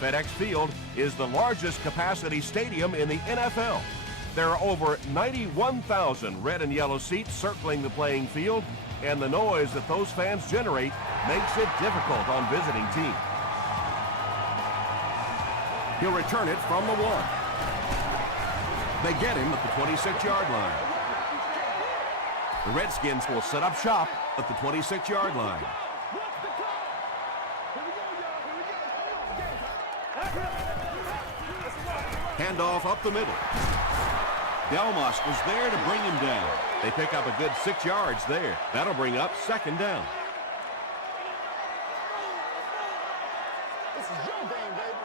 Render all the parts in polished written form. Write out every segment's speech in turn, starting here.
FedEx Field is the largest capacity stadium in the NFL. There are over 91,000 red and yellow seats circling the playing field, and the noise that those fans generate makes it difficult on visiting teams. He'll return it from the 1. They get him at the 26-yard line. The Redskins will set up shop at the 26-yard line. Handoff up the middle. Delmas was there to bring him down. They pick up a good 6 yards there. That'll bring up 2nd down. This is your game, baby.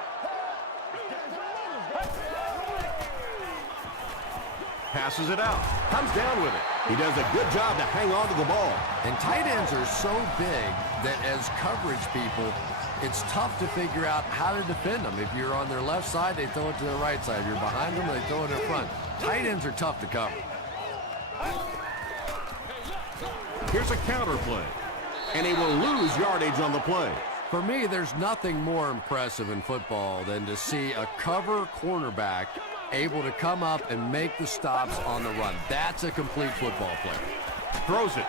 Passes it out. Comes down with it. He does a good job to hang on to the ball. And tight ends are so big that as coverage people, it's tough to figure out how to defend them. If you're on their left side, they throw it to their right side. If you're behind them, they throw it in front. Tight ends are tough to cover. Here's a counter play, and he will lose yardage on the play. For me, there's nothing more impressive in football than to see a cover cornerback able to come up and make the stops on the run. That's a complete football play. Throws it.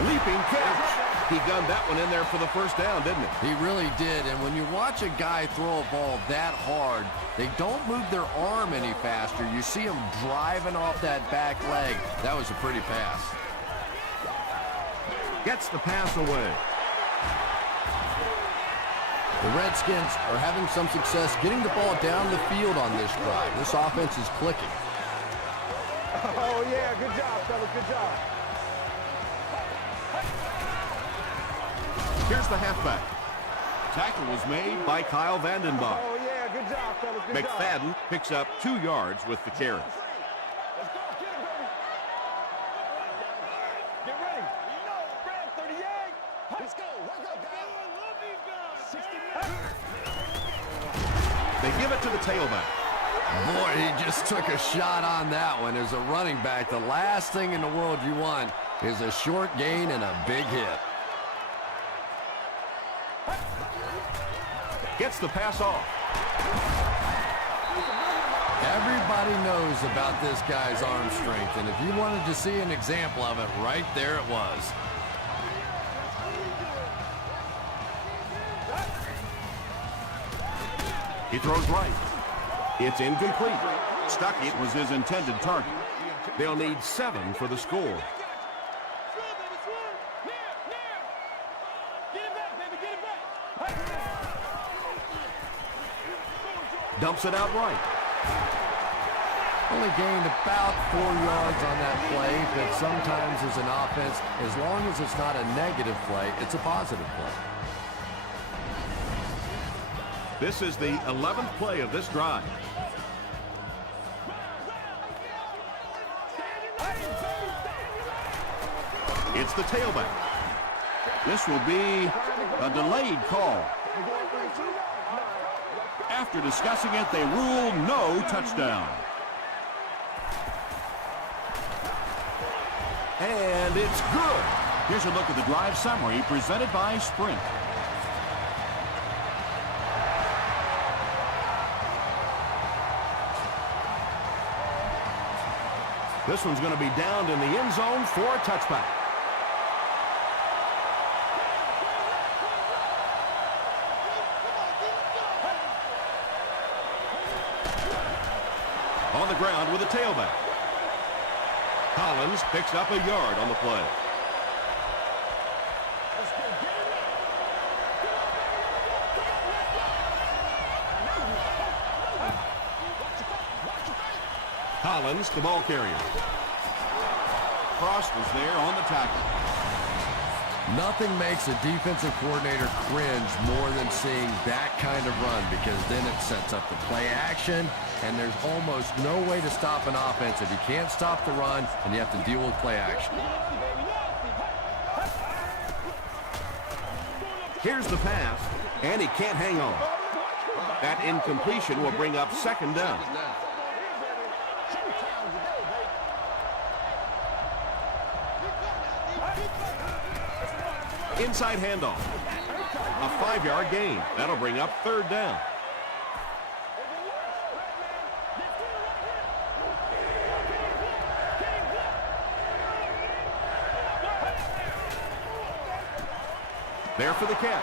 Leaping catch. He gunned that one in there for the 1st down, didn't he? He really did, and when you watch a guy throw a ball that hard, they don't move their arm any faster. You see him driving off that back leg. That was a pretty pass. Gets the pass away. The Redskins are having some success getting the ball down the field on this drive. This offense is clicking. Oh, yeah, good job, fellas, good job. Here's the halfback. Tackle was made by Kyle Vandenbach. Oh, yeah, good job, fellas, good job. McFadden picks up 2 yards with the carry. Let's go, get him, baby. Get ready. You know, Brad, 38. Let's go, wake up, guys. I love these guys. 60 They give it to the tailback. Boy, he just took a shot on that one. As a running back, the last thing in the world you want is a short gain and a big hit. Gets the pass off. Everybody knows about this guy's arm strength, and if you wanted to see an example of it, right there it was. He throws right. It's incomplete. Stuckey was his intended target. They'll need 7 for the score. Dumps it out right. Only gained about 4 yards on that play, but sometimes as an offense, as long as it's not a negative play, it's a positive play. This is the 11th play of this drive. It's the tailback. This will be a delayed call. After discussing it, they rule no touchdown. And it's good. Here's a look at the drive summary presented by Sprint. This one's going to be downed in the end zone for a touchback. On the ground with a tailback. Collins picks up a yard on the play. Collins, the ball carrier. Frost was there on the tackle. Nothing makes a defensive coordinator cringe more than seeing that kind of run, because then it sets up the play action, and there's almost no way to stop an offense if you can't stop the run and you have to deal with play action. Here's the pass, and he can't hang on. That incompletion will bring up 2nd down. Inside handoff. A 5-yard gain. That'll bring up 3rd down. There for the catch.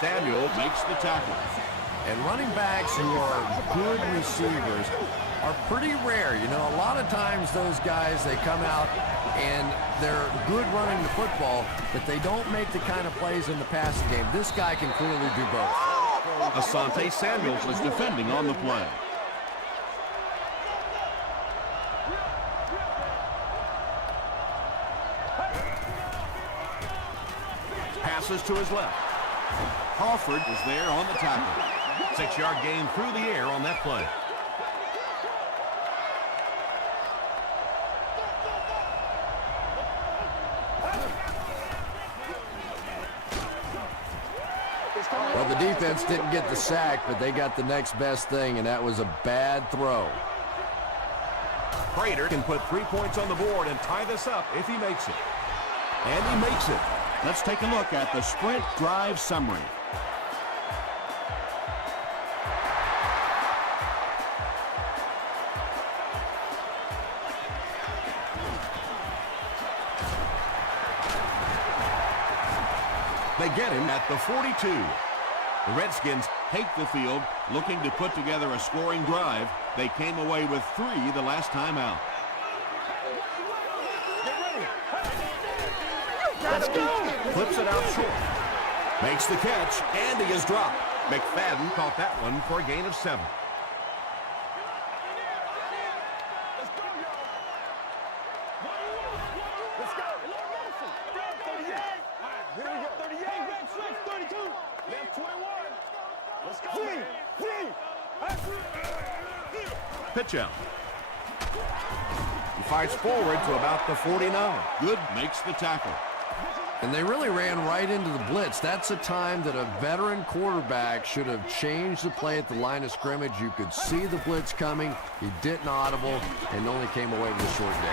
Samuel makes the tackle. And running backs who are good receivers are pretty rare. You know, a lot of times those guys, they come out and they're good running the football, but they don't make the kind of plays in the passing game. This guy can clearly do both. Asante Samuels is defending on the play. Passes to his left. Crawford was there on the tackle. 6-yard gain through the air on that play. Well, the defense didn't get the sack, but they got the next best thing, and that was a bad throw. Prater can put 3 points on the board and tie this up if he makes it. And he makes it. Let's take a look at the sprint drive summary. They get him at the 42. The Redskins take the field, looking to put together a scoring drive. They came away with 3 the last time out. Let's go! Flips it out short. Makes the catch, and he is dropped. McFadden caught that one for a gain of 7. Let's go! 38! Here we go. 38, red switch, 32. Left 21. Let's go, man. Pitch out. He fights forward to about the 49. Good makes the tackle. And they really ran right into the blitz. That's a time that a veteran quarterback should have changed the play at the line of scrimmage. You could see the blitz coming. He didn't audible and only came away with a short gain.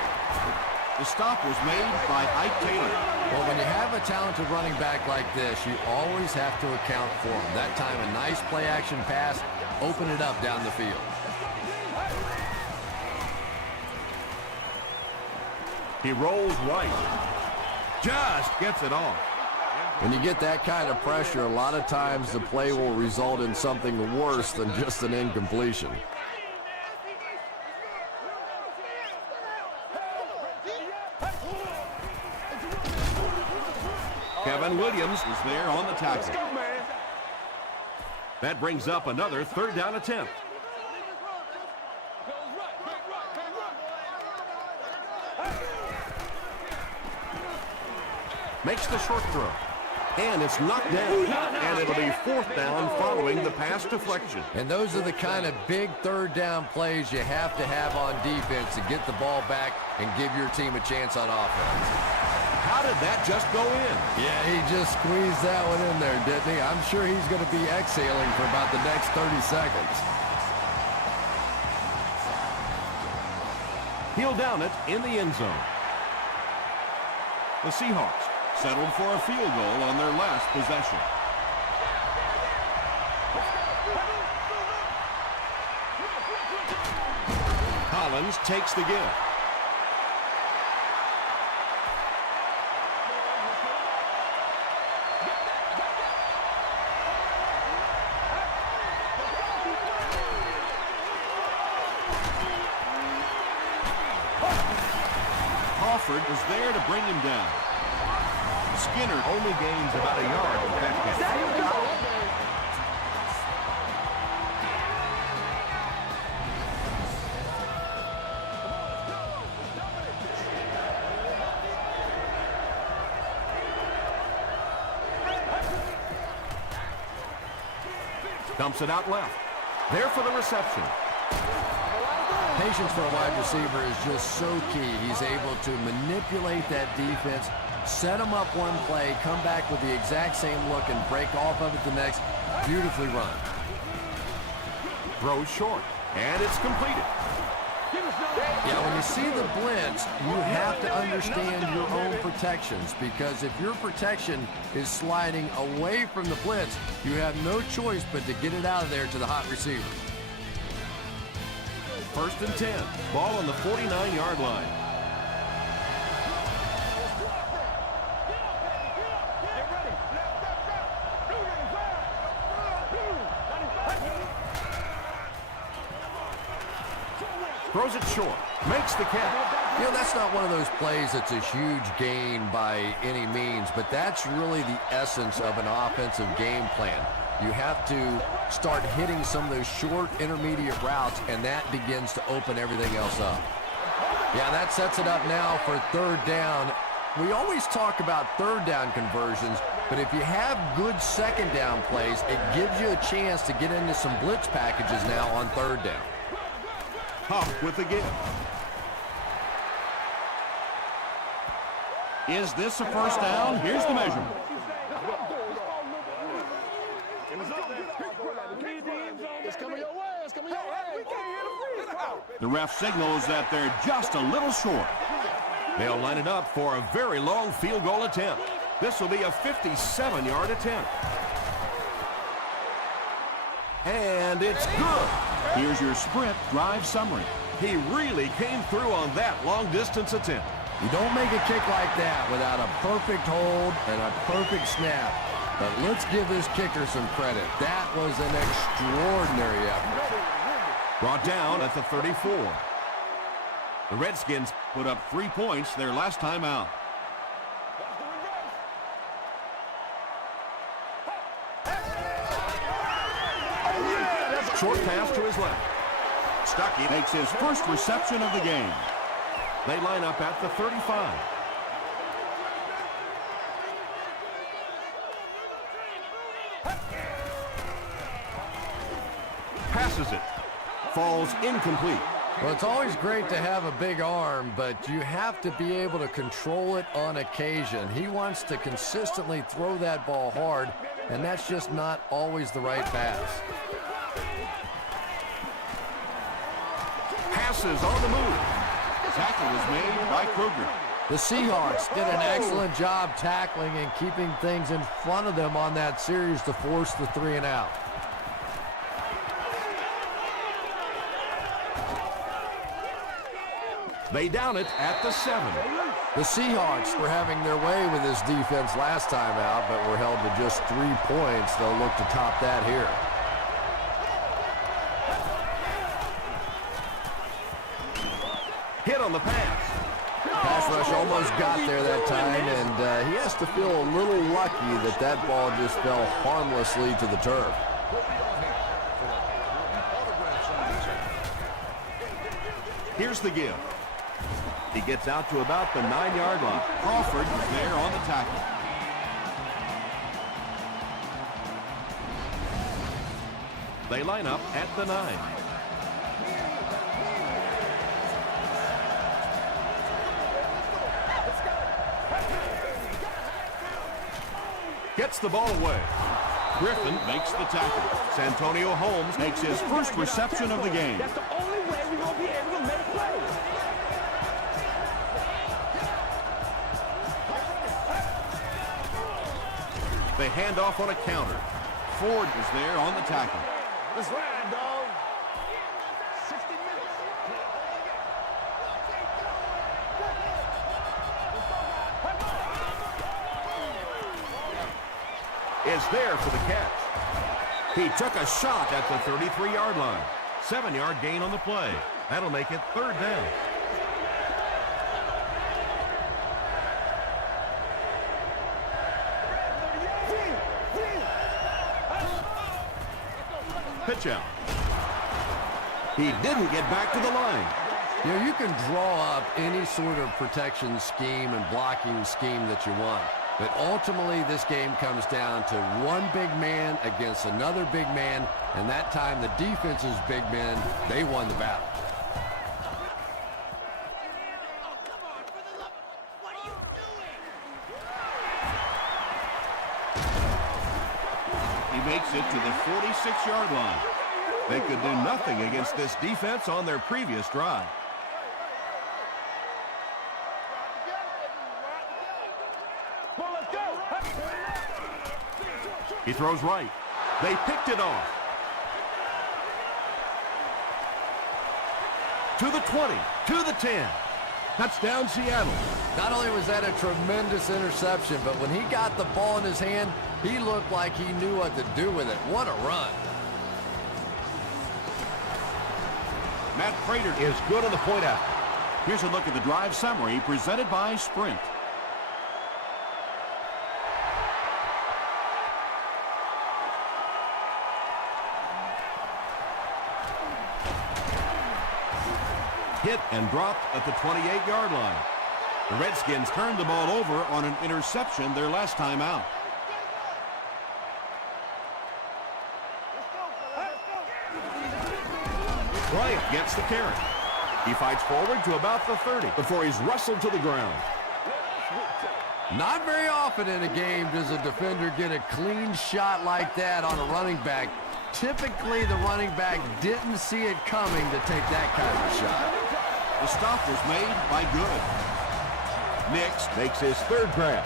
The stop was made by Ike Taylor. Well, when you have a talented running back like this, you always have to account for him. That time, a nice play-action pass, open it up down the field. He rolls right. Just gets it off. When you get that kind of pressure, a lot of times the play will result in something worse than just an incompletion. Kevin Williams is there on the tackle. That brings up another 3rd down attempt. Makes the short throw. And it's knocked down. And it'll be 4th down following the pass deflection. And those are the kind of big 3rd down plays you have to have on defense to get the ball back and give your team a chance on offense. How did that just go in? Yeah, he just squeezed that one in there, didn't he? I'm sure he's going to be exhaling for about the next 30 seconds. He'll down it in the end zone. The Seahawks settled for a field goal on their last possession. Collins takes the give. Crawford was there to bring him down. Skinner only gains about a yard with that catch. Dumps it out left. There for the reception. Patience for a wide receiver is just so key. He's able to manipulate that defense, set them up one play, come back with the exact same look, and break off of it the next. Beautifully run. Throws short, and it's completed. Yeah, when you see the blitz, you have to understand your own protections, because if your protection is sliding away from the blitz, you have no choice but to get it out of there to the hot receiver. 1st and 10. Ball on the 49-yard line. Throws it short. Makes the catch. You know, that's not one of those plays that's a huge gain by any means, but that's really the essence of an offensive game plan. You have to start hitting some of those short intermediate routes, and that begins to open everything else up. Yeah, that sets it up now for 3rd down. We always talk about 3rd down conversions, but if you have good 2nd down plays, it gives you a chance to get into some blitz packages now on 3rd down. Huff with the give. Is this a 1st down? Here's the measurement. The ref signals that they're just a little short. They'll line it up for a very long field goal attempt. This will be a 57-yard attempt. And it's good. Here's your sprint drive summary. He really came through on that long-distance attempt. You don't make a kick like that without a perfect hold and a perfect snap. But let's give this kicker some credit. That was an extraordinary effort. Brought down at the 34. The Redskins put up 3 points their last time out. Short pass to his left. Stuckey makes his first reception of the game. They line up at the 35. Passes it. Falls incomplete. Well, it's always great to have a big arm, but you have to be able to control it on occasion. He wants to consistently throw that ball hard, and that's just not always the right pass. Passes on the move. Tackle was made by Kruger. The Seahawks did an excellent job tackling and keeping things in front of them on that series to force the 3 and out. They down it at the 7. The Seahawks were having their way with this defense last time out, but were held to just 3 points. They'll look to top that here. Hit on the pass. Pass rush almost got there that time, and he has to feel a little lucky that that ball just fell harmlessly to the turf. Here's the give. He gets out to about the 9-yard line. Crawford is there on the tackle. They line up at the 9. Gets the ball away. Griffin makes the tackle. Santonio Holmes makes his first reception of the game. That's the only way we're going to be able to make plays. They hand off on a counter. Ford is there on the tackle. Let's ride, dog. 60 minutes. Is there for the catch. He took a shot at the 33-yard line. 7-yard gain on the play. That'll make it 3rd down. Pitch out. He didn't get back to the line. You know, you can draw up any sort of protection scheme and blocking scheme that you want. But ultimately, this game comes down to one big man against another big man, and that time the defense's big men, they won the battle. He makes it to the 46-yard line. They could do nothing against this defense on their previous drive. He throws right. They picked it off. To the 20, to the 10. Touchdown, Seattle. Not only was that a tremendous interception, but when he got the ball in his hand, he looked like he knew what to do with it. What a run. Matt Prater is good on the point out. Here's a look at the drive summary presented by Sprint. Hit and dropped at the 28-yard line. The Redskins turned the ball over on an interception their last time out. Bryant gets the carry. He fights forward to about the 30 before he's wrestled to the ground. Not very often in a game does a defender get a clean shot like that on a running back. Typically, the running back didn't see it coming to take that kind of shot. The stop was made by Good. Nix makes his third grab.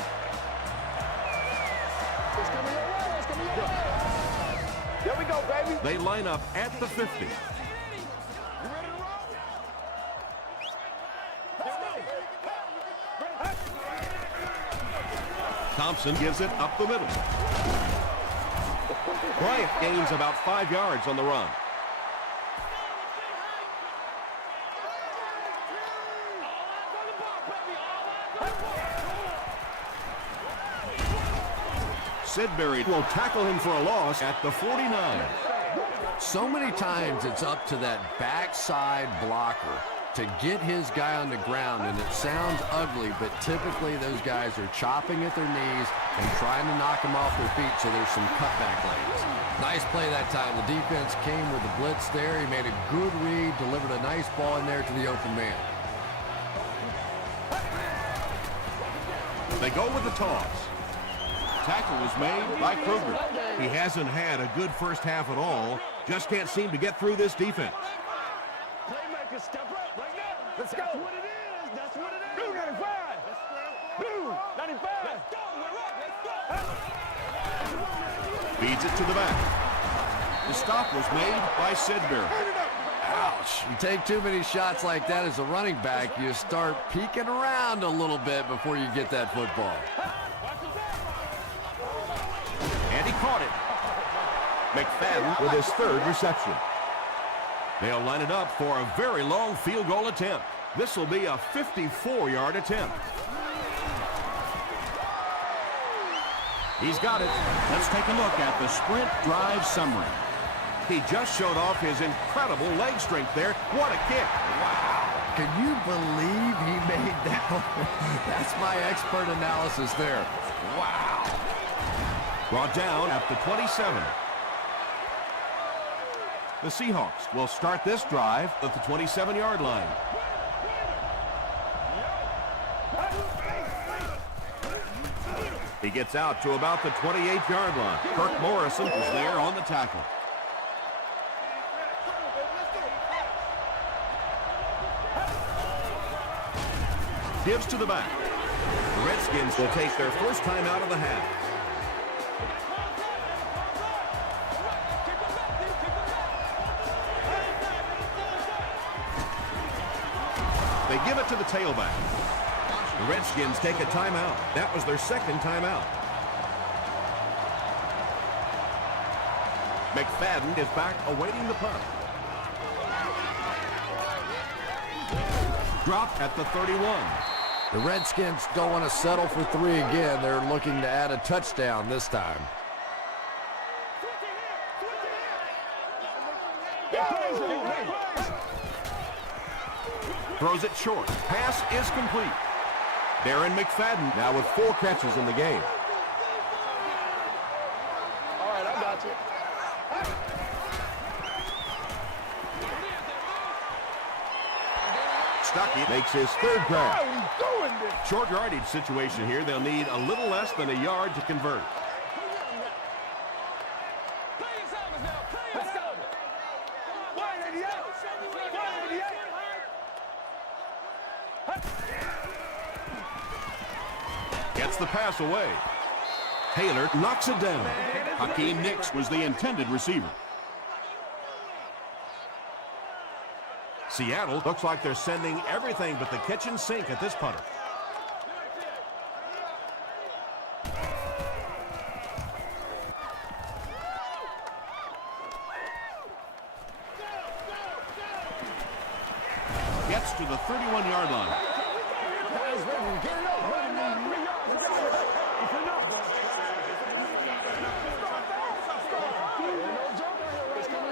There we go, baby. They line up at the 50. Thompson gives it up the middle. Bryant gains about 5 yards on the run. Sidbury will tackle him for a loss at the 49. So many times it's up to that backside blocker to get his guy on the ground, and it sounds ugly, but typically those guys are chopping at their knees and trying to knock them off their feet, so there's some cutback lanes. Nice play that time. The defense came with the blitz there. He made a good read, delivered a nice ball in there to the open man. They go with the toss. Tackle was made by Kruger. He hasn't had a good first half at all. Just can't seem to get through this defense. Playmaker, step up right now. Let's go. That's what it is. That's what it is. Blue 95. Blue 95. Let's go. We're up. Let's go. Feeds it to the back. The stop was made by Sidbury. Ouch. You take too many shots like that as a running back, you start peeking around a little bit before you get that football. And he caught it. McFadden with his third reception. They'll line it up for a very long field goal attempt. This will be a 54-yard attempt. He's got it. Let's take a look at the Sprint drive summary. He just showed off his incredible leg strength there. What a kick. Wow. Can you believe he made that one? That's my expert analysis there. Wow. Brought down at the 27. The Seahawks will start this drive at the 27-yard line. He gets out to about the 28-yard line. Kirk Morrison is there on the tackle. Gives to the back. The Redskins will take their first time out of the half. They give it to the tailback. The Redskins take a timeout. That was their second timeout. McFadden is back awaiting the punt. Dropped at the 31. The Redskins don't want to settle for 3 again. They're looking to add a touchdown this time. Throws it short. Pass is complete. Darren McFadden now with 4 catches in the game. All right, I got you. Stuckey makes his third grab. Short yardage situation here. They'll need a little less than a yard to convert. Gets the pass away. Taylor knocks it down. Hakeem Nicks was the intended receiver. Seattle looks like they're sending everything but the kitchen sink at this punter. Gets to the 31-yard line.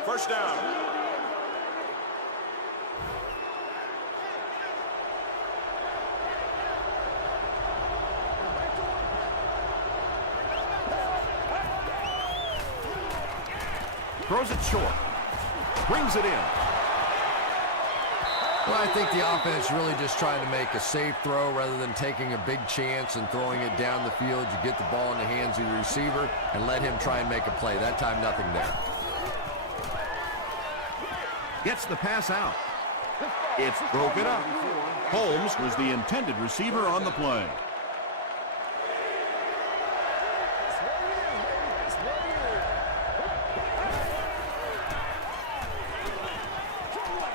First down. Throws it short. Brings it in. Well, I think the offense really just trying to make a safe throw rather than taking a big chance and throwing it down the field. You get the ball in the hands of the receiver and let him try and make a play. That time, nothing there. Gets the pass out. It's broken up. Holmes was the intended receiver on the play.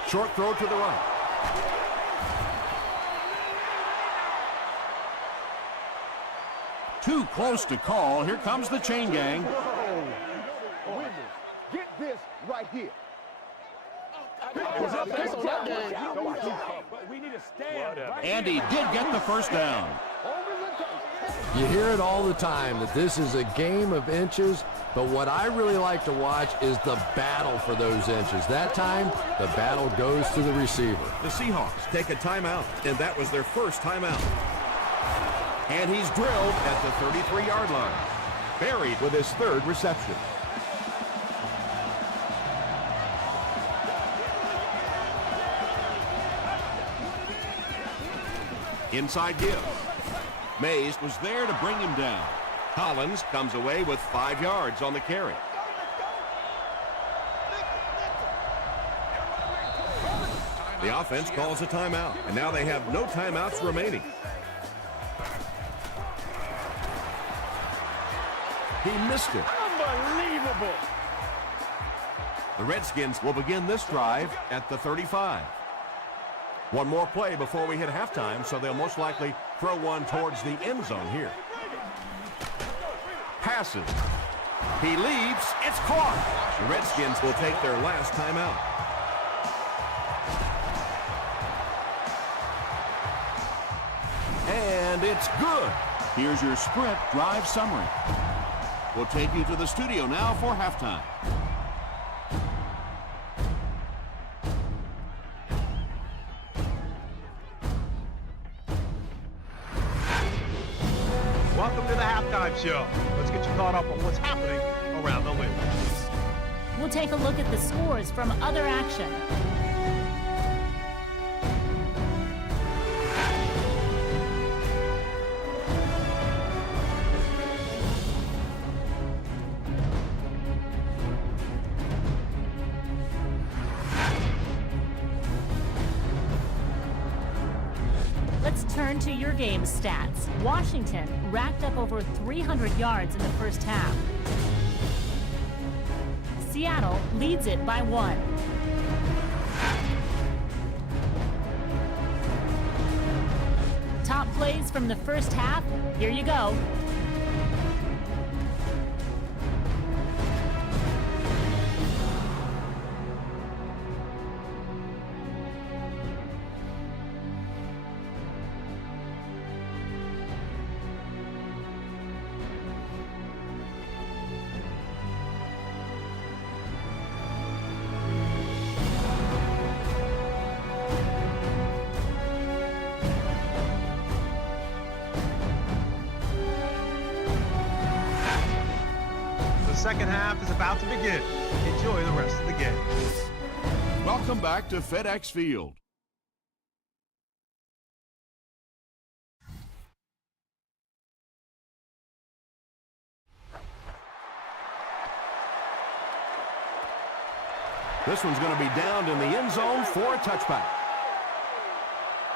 Short throw to the right. Too close to call. Here comes the chain gang. Get this right here. And he did get the first down. You hear it all the time that this is a game of inches, but what I really like to watch is the battle for those inches. That time, the battle goes to the receiver. The Seahawks take a timeout, and that was their first timeout. And he's drilled at the 33-yard line. Buried with his third reception. Inside give. Mays was there to bring him down. Collins comes away with 5 yards on the carry. The offense calls a timeout, and now they have no timeouts remaining. He missed it. Unbelievable. The Redskins will begin this drive at the 35. One more play before we hit halftime, so they'll most likely throw one towards the end zone here. Passes. He leaps. It's caught. The Redskins will take their last timeout. And it's good. Here's your sprint drive summary. We'll take you to the studio now for halftime. Welcome to the halftime show. Let's get you caught up on what's happening around the league. We'll take a look at the scores from other action. Let's turn to your game stats. Washington racked up over 300 yards in the first half. Seattle leads it by 1. Top plays from the first half. Here you go. The second half is about to begin. Enjoy the rest of the game. Welcome back to FedEx Field. This one's going to be downed in the end zone for a touchback.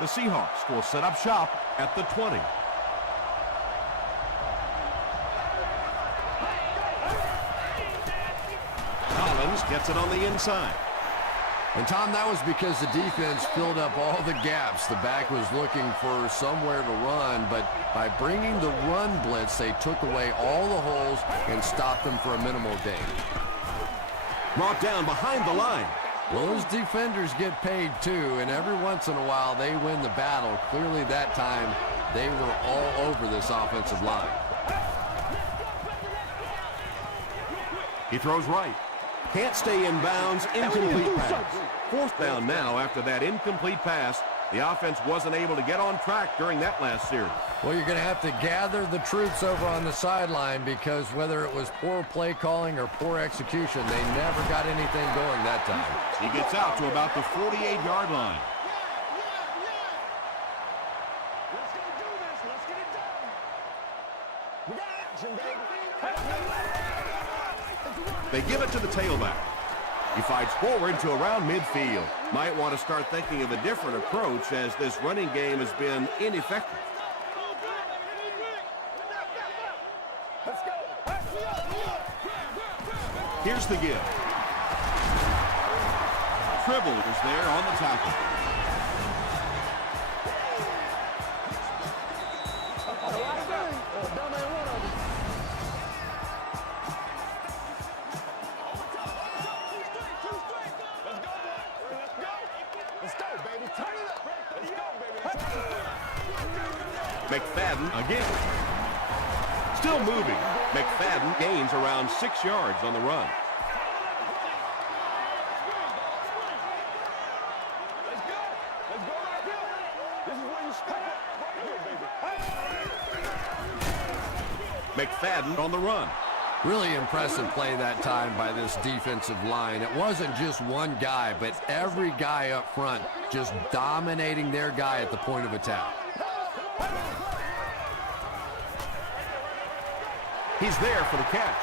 The Seahawks will set up shop at the 20. Collins gets it on the inside. And, Tom, that was because the defense filled up all the gaps. The back was looking for somewhere to run, but by bringing the run blitz, they took away all the holes and stopped them for a minimal gain. Brought down behind the line. Well, those defenders get paid, too, and every once in a while they win the battle. Clearly that time they were all over this offensive line. He throws right. Can't stay in bounds. Incomplete pass. Fourth down now after that incomplete pass. The offense wasn't able to get on track during that last series. Well, you're going to have to gather the troops over on the sideline because whether it was poor play calling or poor execution, they never got anything going that time. He gets out to about the 48-yard line. Let's go do this. Let's get it done. We got action, baby. They give it to the tailback. He fights forward to around midfield. Might want to start thinking of a different approach as this running game has been ineffective. Let's go. Here's the give. Tribble is there on the tackle. McFadden again. Still moving. McFadden gains around 6 yards on the run. McFadden on the run. Really impressive play that time by this defensive line. It wasn't just one guy, but every guy up front just dominating their guy at the point of attack. He's there for the catch.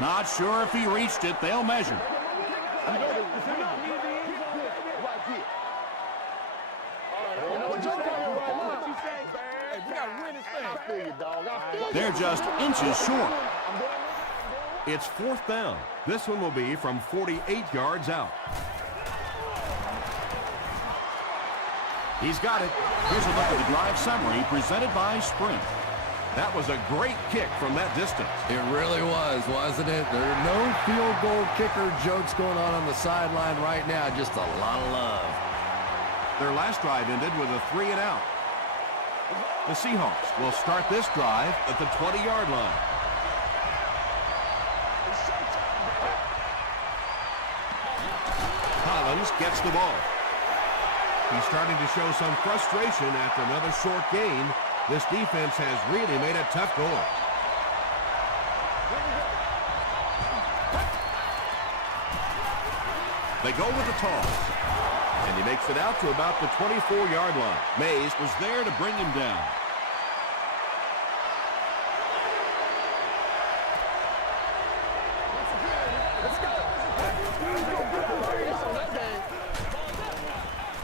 Not sure if he reached it. They'll measure. They're just inches short. It's fourth down. This one will be from 48 yards out. He's got it. Here's a look at the drive summary presented by Sprint. That was a great kick from that distance. It really was, wasn't it? There are no field goal kicker jokes going on the sideline right now. Just a lot of love. Their last drive ended with a 3-and-out. The Seahawks will start this drive at the 20-yard line. Collins gets the ball. He's starting to show some frustration after another short gain. This defense has really made it tough going. They go with the toss. And he makes it out to about the 24-yard line. Mays was there to bring him down.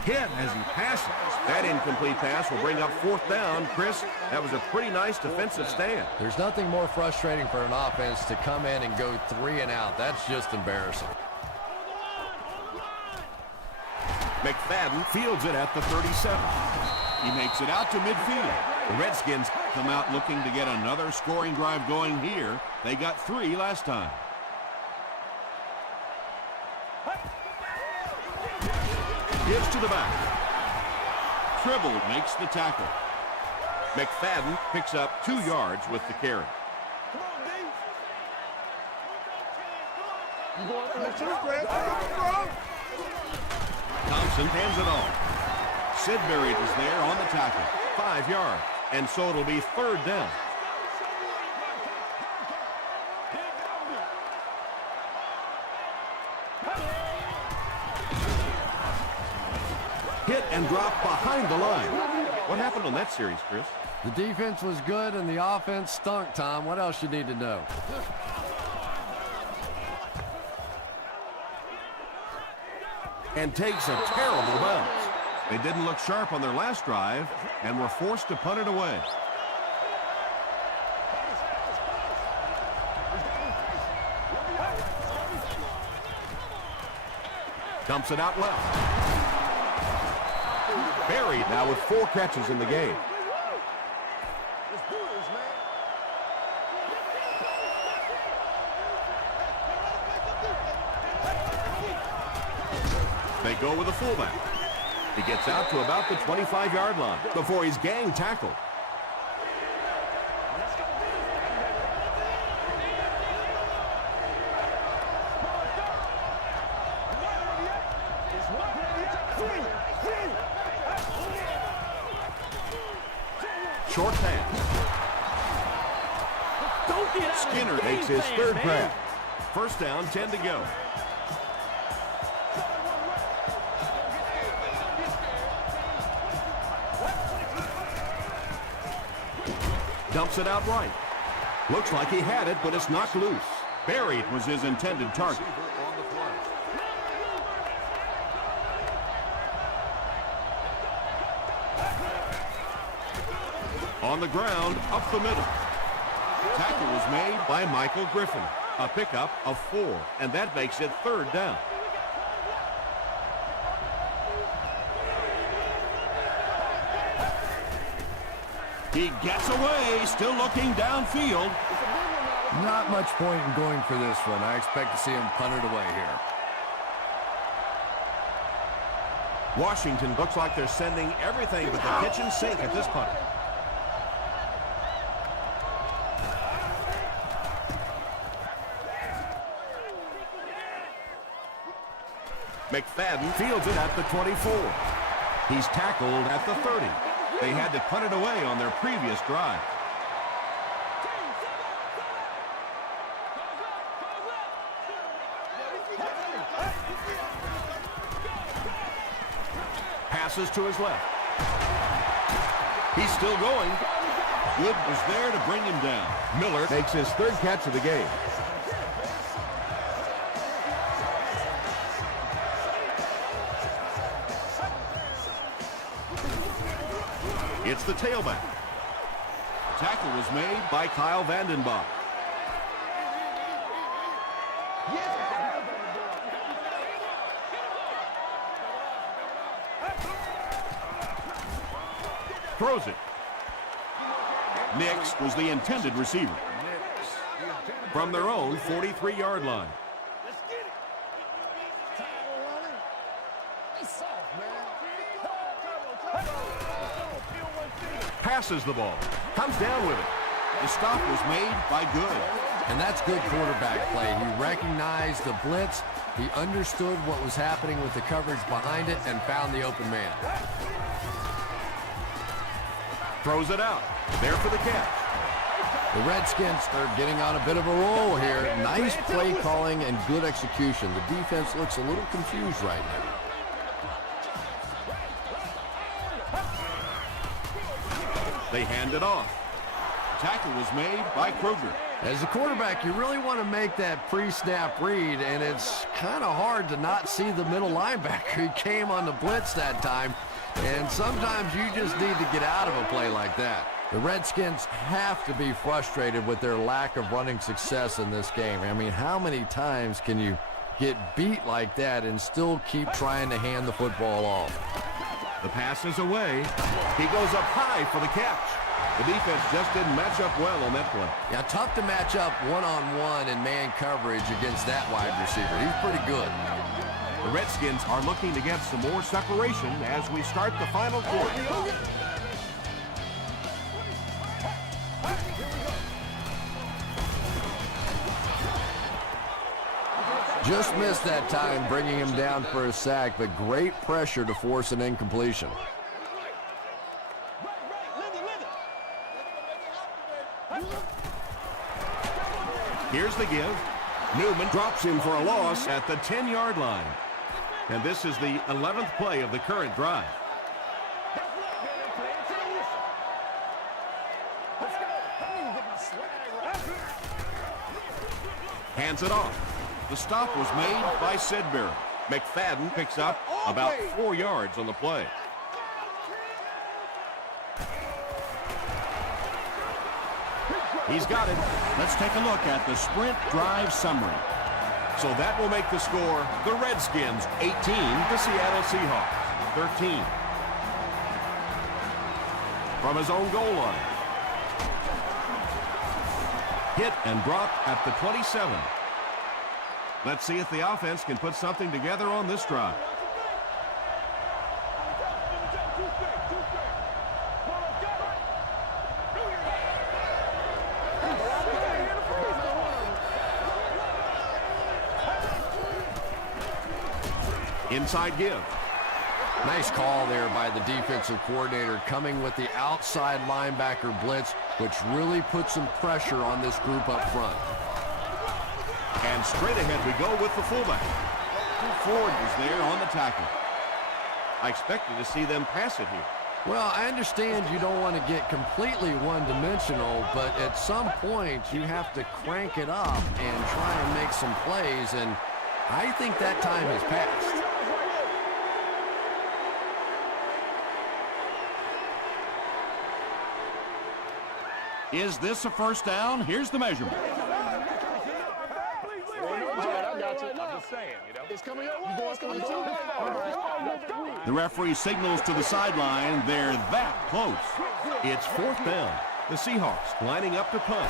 Hit as he passes. That incomplete pass will bring up fourth down. Chris, that was a pretty nice defensive stand. There's nothing more frustrating for an offense to come in and go 3-and-out. That's just embarrassing. McFadden fields it at the 37. He makes it out to midfield. The Redskins come out looking to get another scoring drive going here. They got 3 last time. Gives to the back. Tribble makes the tackle. McFadden picks up 2 yards with the carry. Thompson hands it off. Sidbury was there on the tackle. 5 yards. And so it'll be third down. Hit and drop behind the line. What happened on that series, Chris? The defense was good and the offense stunk, Tom. What else you need to know? And takes a terrible bounce. They didn't look sharp on their last drive and were forced to punt it away. Dumps it out left. Buried now with 4 catches in the game. They go with a fullback. He gets out to about the 25-yard line before he's gang tackled. Short pass. Skinner makes his third grab. First down, 10 to go. Dumps it out right. Looks like he had it, but it's knocked loose. Buried was his intended target. On the ground, up the middle. Tackle was made by Michael Griffin. A pickup of 4, and that makes it third down. He gets away, still looking downfield. Not much point in going for this one. I expect to see him punt it away here. Washington looks like they're sending everything but the kitchen sink at this punt. McFadden fields it at the 24. He's tackled at the 30. They had to punt it away on their previous drive. Passes to his left. He's still going. Wood was there to bring him down. Miller makes his third catch of the game. It's the tailback. Tackle was made by Kyle Vandenbach. Throws it. Nix was the intended receiver. From their own 43-yard line. Passes the ball. Comes down with it. The stop was made by Good. And that's good quarterback play. He recognized the blitz. He understood what was happening with the coverage behind it and found the open man. Throws it out. There for the catch. The Redskins are getting on a bit of a roll here. Nice play calling and good execution. The defense looks a little confused right now. They hand it off. Tackle was made by Kruger. As a quarterback, you really want to make that pre-snap read, and it's kind of hard to not see the middle linebacker. He came on the blitz that time, and sometimes you just need to get out of a play like that. The Redskins have to be frustrated with their lack of running success in this game. I mean, how many times can you get beat like that and still keep trying to hand the football off? The pass is away. He goes up high for the catch. The defense just didn't match up well on that play. Yeah, tough to match up one-on-one in man coverage against that wide receiver. He's pretty good. The Redskins are looking to get some more separation as we start the final quarter. Just missed that time, bringing him down for a sack, but great pressure to force an incompletion. Here's the give. Newman drops him for a loss at the 10-yard line. And this is the 11th play of the current drive. Hands it off. The stop was made by Sedbury. McFadden picks up about 4 yards on the play. He's got it. Let's take a look at the sprint drive summary. So that will make the score the Redskins 18, the Seattle Seahawks 13. From his own goal line. Hit and dropped at the 27. Let's see if the offense can put something together on this drive. Inside give. Nice call there by the defensive coordinator, coming with the outside linebacker blitz, which really puts some pressure on this group up front. And straight ahead we go with the fullback. Ford was there on the tackle. I expected to see them pass it here. Well, I understand you don't want to get completely one-dimensional, but at some point you have to crank it up and try and make some plays, and I think that time has passed. Is this a first down? Here's the measurement. The referee signals to the sideline. They're that close. It's fourth down. The Seahawks lining up to punt.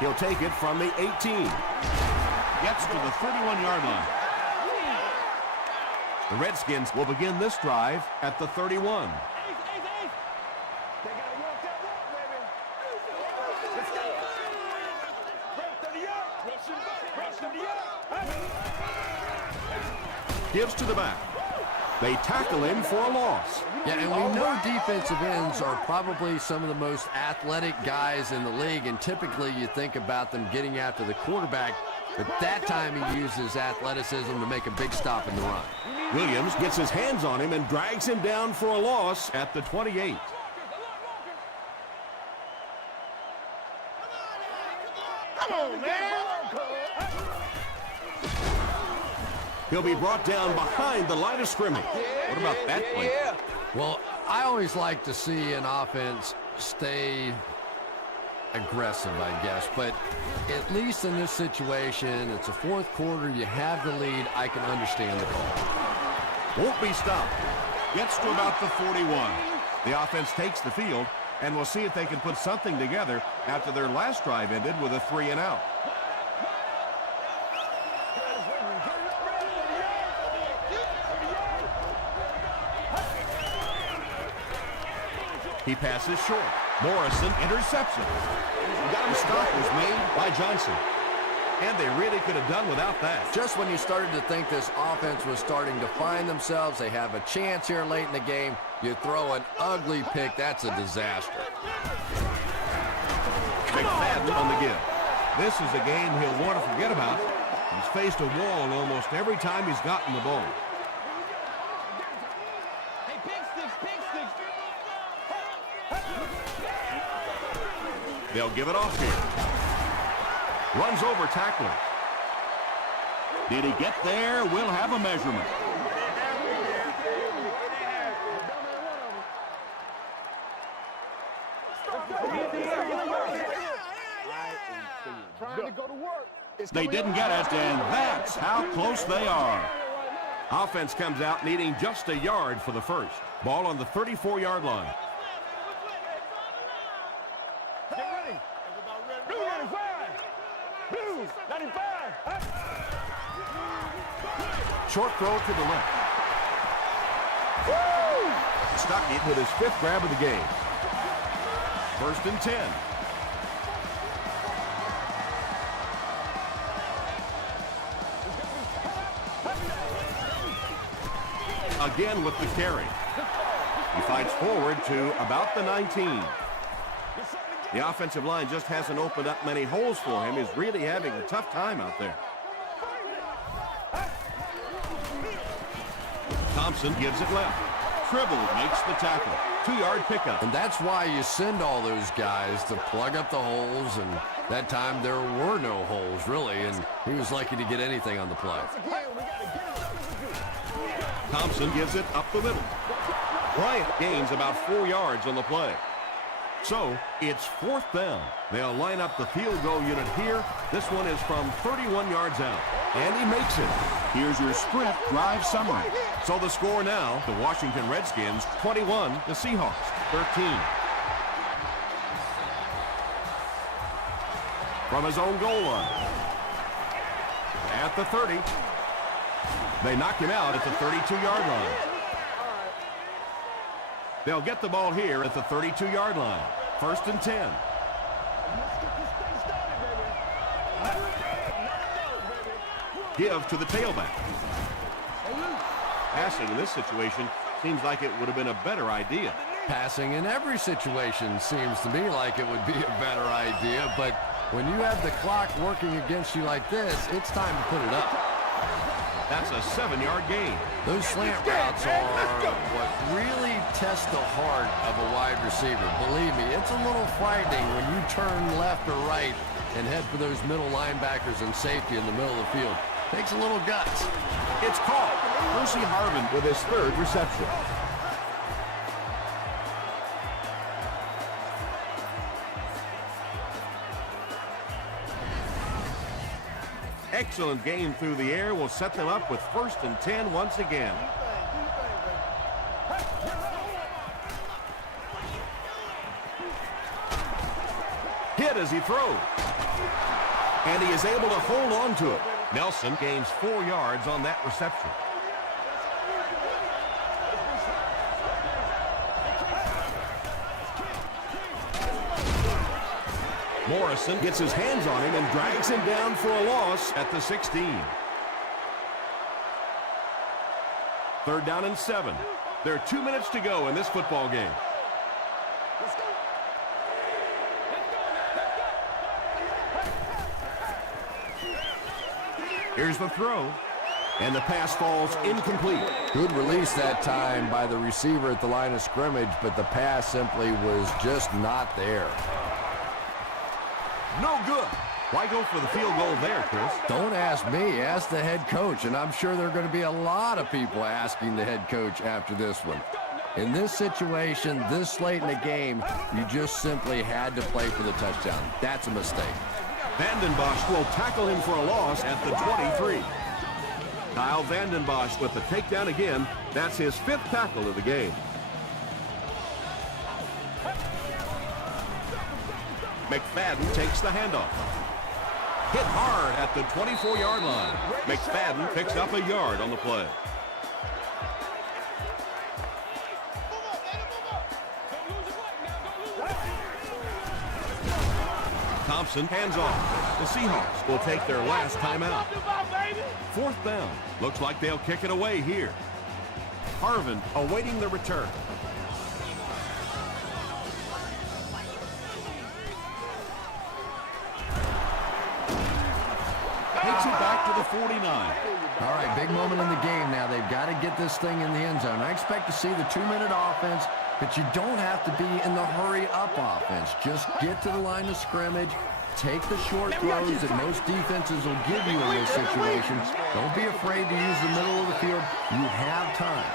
He'll take it from the 18. Gets to the 31-yard line. The Redskins will begin this drive at the 31. Gives to the back. They tackle him for a loss. Yeah, and we know defensive ends are probably some of the most athletic guys in the league, and typically you think about them getting after the quarterback, but that time he uses athleticism to make a big stop in the run. Williams gets his hands on him and drags him down for a loss at the 28. Come on, man. He'll be brought down behind the line of scrimmage. What about that play? Well, I always like to see an offense stay aggressive, I guess, but at least in this situation, it's a fourth quarter, you have the lead, I can understand the call. Won't be stopped. Gets to about the 41. The offense takes the field, and we'll see if they can put something together after their last drive ended with a 3-and-out. He passes short. Morrison intercepts it. The stop was made by Johnson. And they really could have done without that. Just when you started to think this offense was starting to find themselves, they have a chance here late in the game, you throw an ugly pick, that's a disaster. McFadden on the give. This is a game he'll want to forget about. He's faced a wall almost every time he's gotten the ball. They'll give it off here. Runs over tackler. Did he get there? We'll have a measurement. They didn't get it, and that's how close they are. Offense comes out needing just a yard for the first. Ball on the 34-yard line. Short throw to the left. Woo! Stuck it with his fifth grab of the game. 1st and 10. Again with the carry. He fights forward to about the 19. The offensive line just hasn't opened up many holes for him. He's really having a tough time out there. Thompson gives it left. Tribble makes the tackle. 2-yard pickup. And that's why you send all those guys to plug up the holes, and that time there were no holes, really, and he was lucky to get anything on the play. Thompson gives it up the middle. Bryant gains about 4 yards on the play. So it's 4th down. They'll line up the field goal unit here. This one is from 31 yards out. And he makes it. Here's your sprint drive summary. So the score now, the Washington Redskins 21, the Seahawks 13. From his own goal line. At the 30. They knock him out at the 32-yard line. They'll get the ball here at the 32-yard line. 1st and 10. Give to the tailback. Passing in this situation seems like it would have been a better idea. Passing in every situation seems to me like it would be a better idea, but when you have the clock working against you like this, it's time to put it up. That's a 7-yard gain. Those slant routes are what really test the heart of a wide receiver. Believe me, it's a little frightening when you turn left or right and head for those middle linebackers and safety in the middle of the field. Takes a little guts. It's caught. Percy Harvin with his 3rd reception. Excellent game through the air will set them up with 1st and 10 once again. Hit as he throws. And he is able to hold on to it. Nelson gains 4 yards on that reception. Morrison gets his hands on him and drags him down for a loss at the 16. 3rd down and 7. There are 2 minutes to go in this football game. Here's the throw. And the pass falls incomplete. Good release that time by the receiver at the line of scrimmage, but the pass simply was just not there. No good. Why go for the field goal there, Chris? Don't ask me. Ask the head coach, and I'm sure there are going to be a lot of people asking the head coach after this one. In this situation, this late in the game, you just simply had to play for the touchdown. That's a mistake. Vanden Bosch will tackle him for a loss at the 23. Kyle Vanden Bosch with the takedown again. That's his 5th tackle of the game. McFadden takes the handoff. Hit hard at the 24-yard line. McFadden picks up a yard on the play. Thompson hands off. The Seahawks will take their last timeout. 4th down. Looks like they'll kick it away here. Harvin awaiting the return. Takes it back to the 49. All right, big moment in the game now. They've got to get this thing in the end zone. I expect to see the 2-minute offense, but you don't have to be in the hurry-up offense. Just get to the line of scrimmage, take the short throws that most defenses will give you in this situation. Don't be afraid to use the middle of the field. You have time.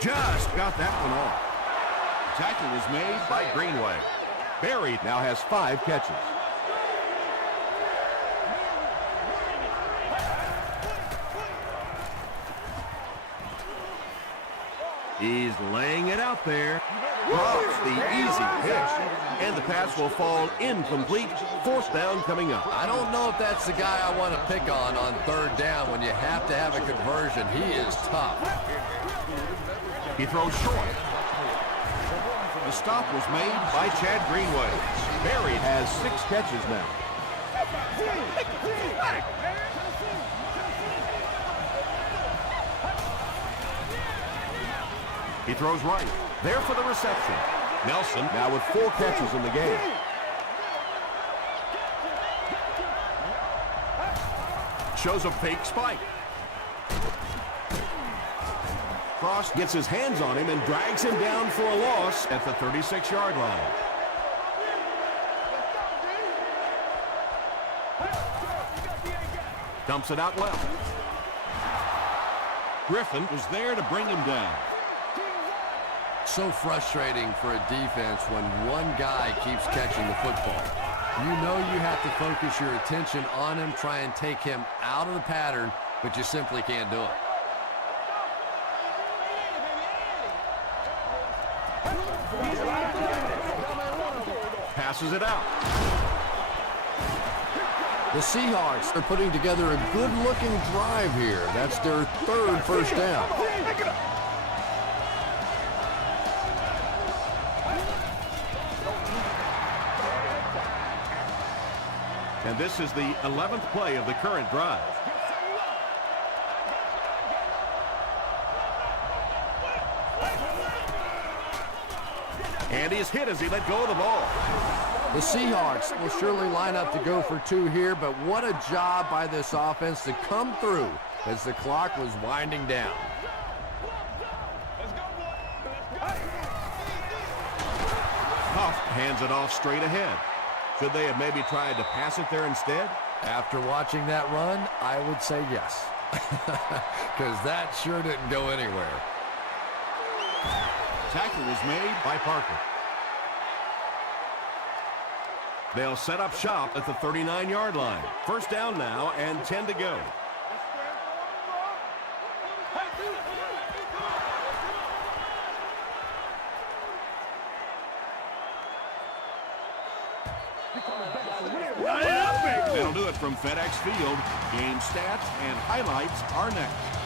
Just got that one off. Tackle was made by Greenway. Berry now has 5 catches. He's laying it out there. Drops the easy pitch. And the pass will fall incomplete. 4th down coming up. I don't know if that's the guy I want to pick on 3rd down when you have to have a conversion. He is tough. He throws short. The stop was made by Chad Greenway. Berry has 6 catches now. He throws right. There for the reception. Nelson now with 4 catches in the game. Shows a fake spike. Cross gets his hands on him and drags him down for a loss at the 36-yard line. Dumps it out left. Griffin was there to bring him down. So frustrating for a defense when one guy keeps catching the football. You know you have to focus your attention on him, try and take him out of the pattern, but you simply can't do it. Passes it out. The Seahawks are putting together a good-looking drive here. That's their third first down. And this is the 11th play of the current drive. And he's hit as he let go of the ball. The Seahawks will surely line up to go for two here, but what a job by this offense to come through as the clock was winding down. Huff hands it off straight ahead. Should they have maybe tried to pass it there instead? After watching that run, I would say yes, because that sure didn't go anywhere. Tackle was made by Parker. They'll set up shop at the 39-yard line. First down now and 10 to go. That'll do it from FedEx Field. Game stats and highlights are next.